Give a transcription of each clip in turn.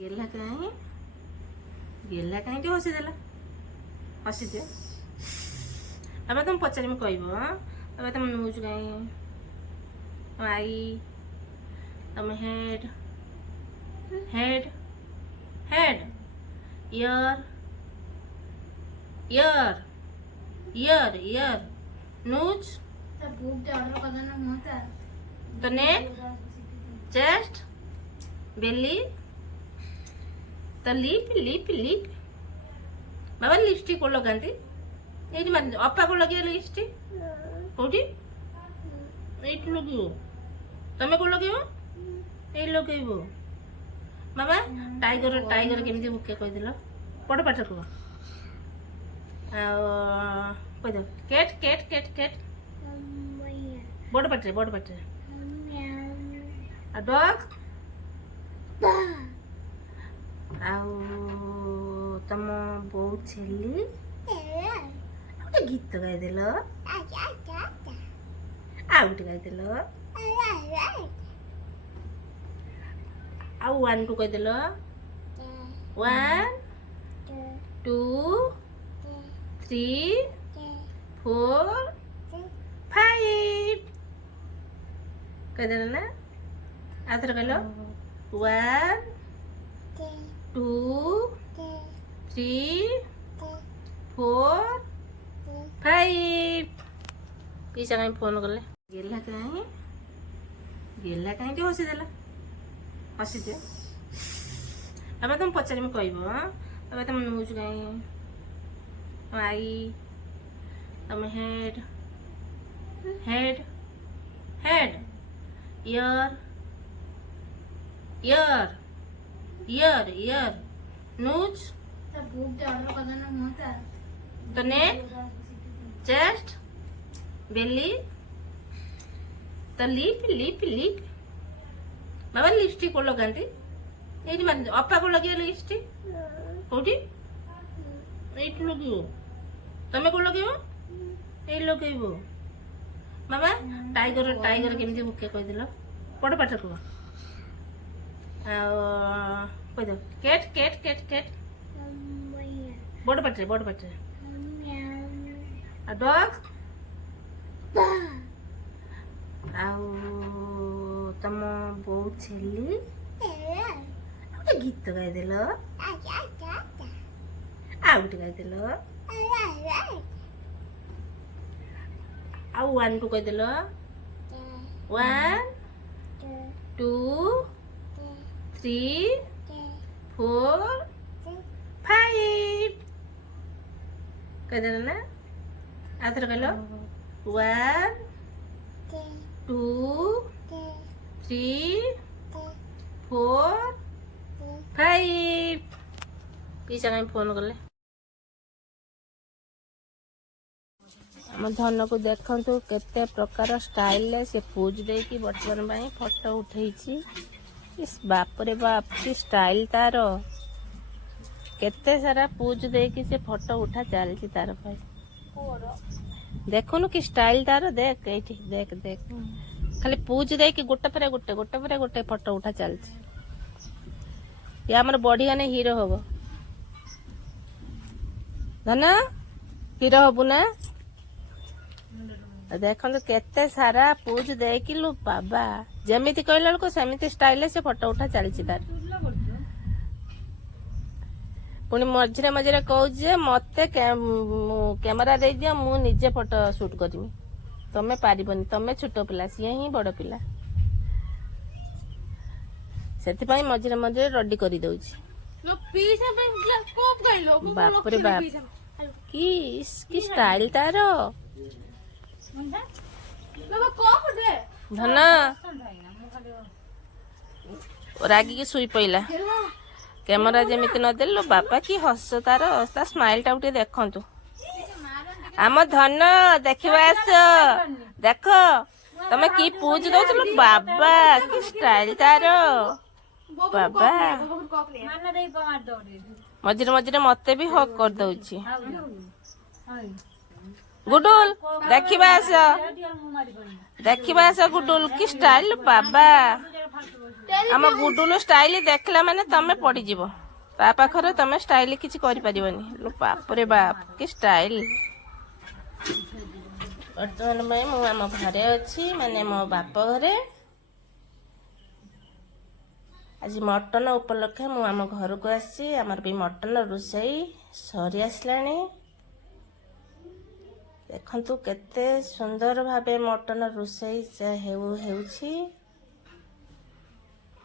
गेला कहीं जो हसी देला हसी दे अब तुम पचार मैं कहब अब तुम नोज कहीं आई तुम head head head year year year ear nose तो नेक चेस्ट बेली तो लिप लिप लिप बाबा लिपस्टिक को लगाती ये अपा को लगे लिपस्टिक कौटी ये लगे तुम को लगे ये लगे बाबा टाइगर टाइगर केमी बुके कहदेल बड़ पाठ कह कहीद केट केट केट केट बड़ पाटे डग तुम बो छेली गोटे गीत गाईदेल आउटे गाईदेल आउ वन टू कहदेल 1 2 3 4 5 कहदेल ना आथर कहल 1 2 3 4 5 पीछा कहीं फोन कले गेला कहीं जो हसी देला हसी दे अब तुम पचार मैं कहब अब तुम नोज कहीं आई तुम head head head year year year ear nose तो नेक चेस्ट बेली तो लिप लिप लिप बाबा लिपस्टिक को लगाती ये अपा को लगे लिपस्टिक कौटी ये लगे तुम को लगे ये लगे बाबा टाइगर टाइगर केमी बुके कहदेल बड़ पाठ कह कहीद केट केट केट केट बड़ पाटे डग तुम बो छेली गोटे गीत गाईदेल आउटे गाईदेल आउ वन टू कहदेल 1 2 3 4 5 कहदेल ना आथर कहल 1 2 3 4 5 पीछा कहीं फोन कले आम धन को देखु केते प्रकार स्टाइल से पोज दे कि बर्तमान फोटो उठे इस बाप रे बाप की स्टाइल तार केते सारा पोज दे कि से फोटो उठा चलती तार देखुनु कि स्टाइल तार देख एठी देख देख खाली पोज दे कि गोटे पर गोटे फोटो उठा चलती ये हमर बढ़िया ने हीरो हबो धन हीरो हबु ना देखो केते सारा पोज दे कि लो बाबा जमीती कहला को सेमिति स्टाइल से फोटो उठा चलती तार पुणी मझे मझे कहे मत कैमेरा दे दिया मु निजे फोटो शूट करमी तमें पारिबनी तमें छोट पिला सी ही बड़ पिला से मझे मझे रेडी कर दउछि बाप रे बाप की स्टाइल तार धन रागी की सुई पईला कैमरा जमीती नदेल बापा की हस तार ता स्माइल टा उठे देखंतु आम धन देखिबा आस देख तमे की पूज दउछलो बाबा की स्टाइल तार बाबा मझे मझे मते भी हक कर दउछि गुडुल देखिबा आस गुडुल की स्टाइल बाबा ଆମ ଗୁଡୁଲୁ ଷ୍ଟାଇଲ ଦେଖିଲା ମାନେ ତମେ ପଡିଯିବ ତା ପାଖରେ। ତମେ ଷ୍ଟାଇଲ କିଛି କରିପାରିବନି। ଲୋ ବାପରେ ବାପ କି ଷ୍ଟାଇଲ। ବର୍ତ୍ତମାନ ପାଇଁ ମୁଁ ଆମ ଘରେ ଅଛି, ମାନେ ମୋ ବାପ ଘରେ। ଆଜି ମଟନ ଉପଲକ୍ଷେ ମୁଁ ଆମ ଘରକୁ ଆସିଛି। ଆମର ବି ମଟନ ରୋଷେଇ ସରି ଆସିଲାଣି। ଦେଖନ୍ତୁ କେତେ ସୁନ୍ଦର ଭାବେ ମଟନ ରୋଷେଇ ହେଉଛି।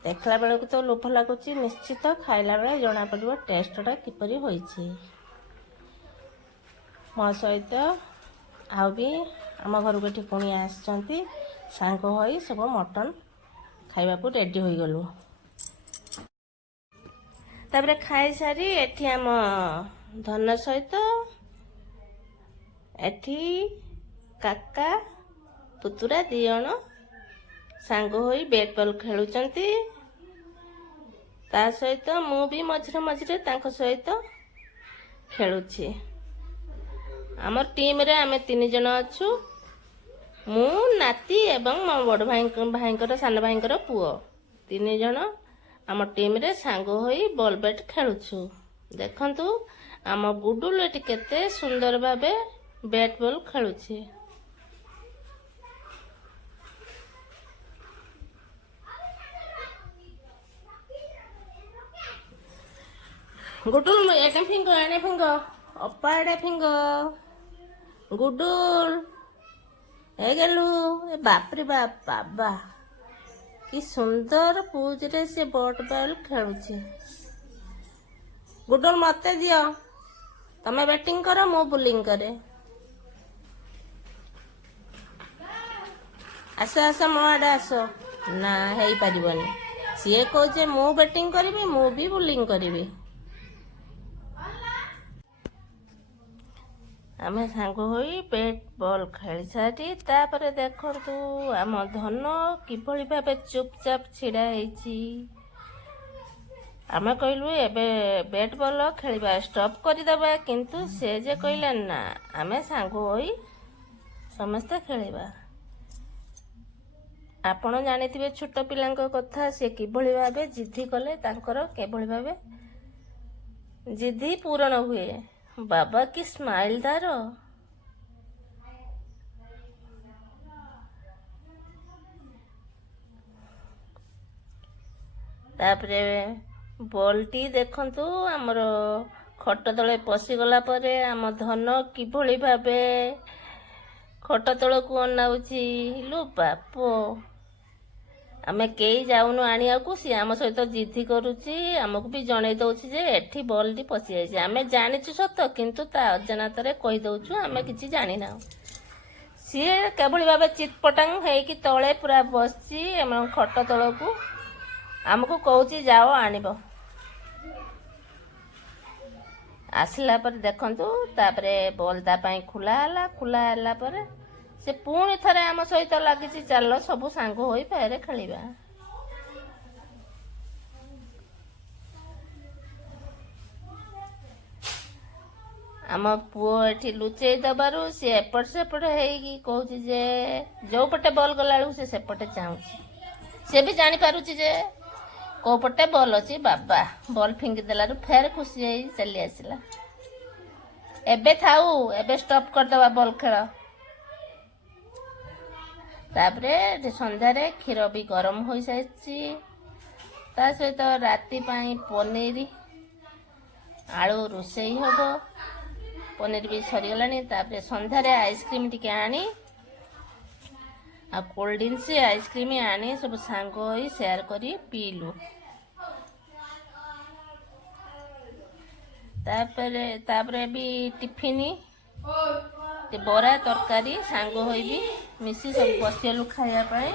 ଦେଖିଲା ବେଳକୁ ତ ଲୋଭ ଲାଗୁଛି, ନିଶ୍ଚିତ ଖାଇଲା ବେଳେ ଜଣାପଡ଼ିବ ଟେଷ୍ଟଟା କିପରି ହୋଇଛି। ମୋ ସହିତ ଆଉ ବି ଆମ ଘରକୁ ଏଠି କୁଣିଆ ଆସିଛନ୍ତି। ସାଙ୍ଗ ହୋଇ ସବୁ ମଟନ ଖାଇବାକୁ ରେଡ଼ି ହୋଇଗଲୁ। ତାପରେ ଖାଇସାରି ଏଠି ଆମ ଧନ ସହିତ ଏଠି କାକା ପୁତୁରା 2 ଜଣ ସାଙ୍ଗ ହୋଇ ବ୍ୟାଟ୍ ବଲ୍ ଖେଳୁଛନ୍ତି। ତା ସହିତ ମୁଁ ବି ମଝିରେ ମଝିରେ ତାଙ୍କ ସହିତ ଖେଳୁଛି। ଆମର ଟିମରେ ଆମେ 3 ଜଣ ଅଛୁ। ମୁଁ, ନାତି ଏବଂ ମୋ ବଡ଼ ଭାଇଙ୍କର ସାନ ଭାଇଙ୍କର ପୁଅ। 3 ଜଣ ଆମ ଟିମରେ ସାଙ୍ଗ ହୋଇ ବଲ୍ ବ୍ୟାଟ୍ ଖେଳୁଛୁ। ଦେଖନ୍ତୁ ଆମ ଗୁଡୁଲୁ ଏଠି କେତେ ସୁନ୍ଦର ଭାବେ ବ୍ୟାଟ୍ ବଲ୍ ଖେଳୁଛି। ଗୁଡୁଲ ଏଡେ ଫିଙ୍ଗ ଏଣେ ଫିଙ୍ଗ, ଅପା ଏଡେ ଫିଙ୍ଗ। ଗୁଡୁଲ ଏ ଗେଲୁ, ଏ ବାପରେ ବାପ, ବାବା କି ସୁନ୍ଦର ପୁଜରେ ସେ ବଟ୍ ବଲ୍ ଖେଳୁଛି। ଗୁଡୁଲ ମତେ ଦିଅ, ତମେ ବ୍ୟାଟିଂ କର, ମୁଁ ବୋଲିଂ କରେ। ଆସ ଆସ ମୋ ଆଡେ ଆସ। ନା ହେଇପାରିବନି। ସିଏ କହୁଛି ମୁଁ ବ୍ୟାଟିଂ କରିବି, ମୁଁ ବି ବୋଲିଂ କରିବି। ଆମେ ସାଙ୍ଗ ହୋଇ ବ୍ୟାଟ୍ ବଲ୍ ଖେଳିସାରି ତାପରେ ଦେଖନ୍ତୁ ଆମ ଧନ କିଭଳି ଭାବେ ଚୁପଚାପ ଛିଡ଼ା ହେଇଛି। ଆମେ କହିଲୁ ଏବେ ବ୍ୟାଟ୍ ବଲ୍ ଖେଳିବା ଷ୍ଟପ୍ କରିଦେବା, କିନ୍ତୁ ସେ ଯେ କହିଲା ନା, ଆମେ ସାଙ୍ଗ ହୋଇ ସମସ୍ତେ ଖେଳିବା। ଆପଣ ଜାଣିଥିବେ ଛୋଟ ପିଲାଙ୍କ କଥା, ସେ କିଭଳି ଭାବେ ଜିଦ୍ଦି କଲେ ତାଙ୍କର କିଭଳି ଭାବେ ଜିଦ୍ଦି ପୂରଣ ହୁଏ। ବାବା କି ସ୍ମାଇଲ ତାର। ତାପରେ ବଲଟି ଦେଖନ୍ତୁ ଆମର ଖଟ ତଳେ ପଶିଗଲା ପରେ ଆମ ଧନ କିଭଳି ଭାବେ ଖଟ ତଳକୁ ଅନାଉଛି। ଲୁ ବାପ, ଆମେ କେହି ଯାଉନୁ ଆଣିବାକୁ, ସିଏ ଆମ ସହିତ ଜିଦ୍ଦି କରୁଛି। ଆମକୁ ବି ଜଣେଇ ଦଉଛି ଯେ ଏଠି ବଲଟି ପଶିଯାଇଛି। ଆମେ ଜାଣିଛୁ ସତ, କିନ୍ତୁ ତା ଅଜାଣତରେ କହିଦଉଛୁ ଆମେ କିଛି ଜାଣିନାହୁଁ। ସିଏ କେଭଳି ଭାବେ ଚିତପଟାଙ୍ଗ ହେଇକି ତଳେ ପୁରା ବସିଛି ଆମ ଖଟ ତଳକୁ। ଆମକୁ କହୁଛି ଯାଅ ଆଣିବ। ଆସିଲା ପରେ ଦେଖନ୍ତୁ, ତାପରେ ବଲ୍ ତା ପାଇଁ ଖୋଲା ହେଲା। ଖୋଲା ହେଲା ପରେ ସେ ପୁଣି ଥରେ ଆମ ସହିତ ଲାଗିଛି, ଚାଲ ସବୁ ସାଙ୍ଗ ହୋଇ ଫେରେ ଖେଳିବା। ଆମ ପୁଅ ଏଠି ଲୁଚେଇ ଦେବାରୁ ସେ ଏପଟ ସେପଟ ହେଇକି କହୁଛି ଯେ ଯୋଉ ପଟେ ବଲ୍ ଗଲା ବେଳକୁ ସେ ସେପଟେ ଚାହୁଁଛି। ସେ ବି ଜାଣିପାରୁଛି ଯେ କୋଉ ପଟେ ବଲ୍ ଅଛି। ବାବା, ବଲ୍ ଫିଙ୍ଗି ଦେଲାରୁ ଫେର ଖୁସି ହେଇ ଚାଲି ଆସିଲା। ଏବେ ଥାଉ, ଏବେ ଷ୍ଟପ୍ କରିଦେବା ବଲ୍ ଖେଳ। ତାପରେ ସନ୍ଧ୍ୟାରେ କ୍ଷୀର ବି ଗରମ ହୋଇସାରିଛି। ତା ସହିତ ରାତି ପାଇଁ ପନିର ଆଳୁ ରୋଷେଇ ହେବ। ପନିର ବି ସରିଗଲାଣି। ତାପରେ ସନ୍ଧ୍ୟାରେ ଆଇସ୍କ୍ରିମ୍ ଟିକେ ଆଣି ଆଉ କୋଲ୍ଡ ଡ୍ରିଙ୍କସ୍ ଆଇସ୍କ୍ରିମ୍ ଆଣି ସବୁ ସାଙ୍ଗ ହୋଇ ସେୟାର କରି ପିଇଲୁ। ତାପରେ ବି ଟିଫିନ ବରା ତରକାରୀ ସାଙ୍ଗ ହୋଇ ବି ମିଶି ସବୁ ବସିଗଲୁ ଖାଇବା ପାଇଁ।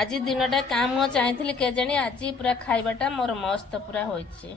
ଆଜି ଦିନଟା କାମ ଚାହିଁଥିଲି କେଜାଣି, ଆଜି ପୁରା ଖାଇବାଟା ମୋର ମସ୍ତ ପୁରା ହୋଇଛି।